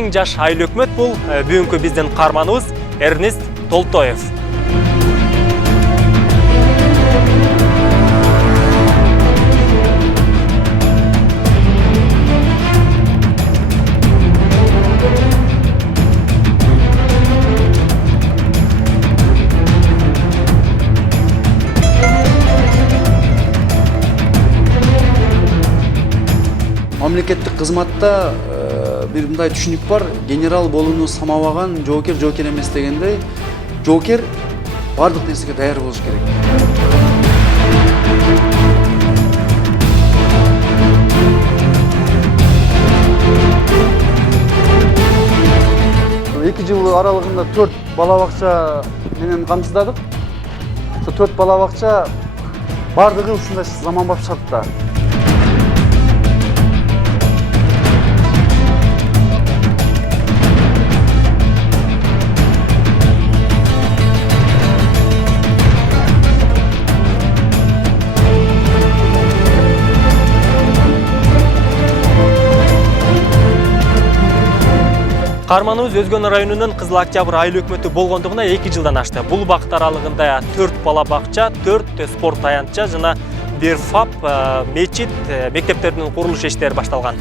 Ең жаш айыл өкмөт бул бүгүнкү биздин каарманыбыз Эрнест Толтоев. Мамлекеттик кызматта бир мындай түшүнүк бар. Генерал болууну самабаган жоокер эмес дегендей, жоокер бардык нерсеге даяр болуш керек. Эки жыл аралыгында 4 бала бакча менен камсыздадык. Ошо 4 бала бакча бардыгы ушундай заманбап шартта. Каарманыбыз Өзгөн районунун Кызыл Октябрь айыл өкмөтү болгондугуна 2 жылдан ашты. Бул убакыт аралыгында 4 бала бакча, 4 спорт аянтча жана 1 ФАП, мечит, мектептердин курулуш иштери башталган.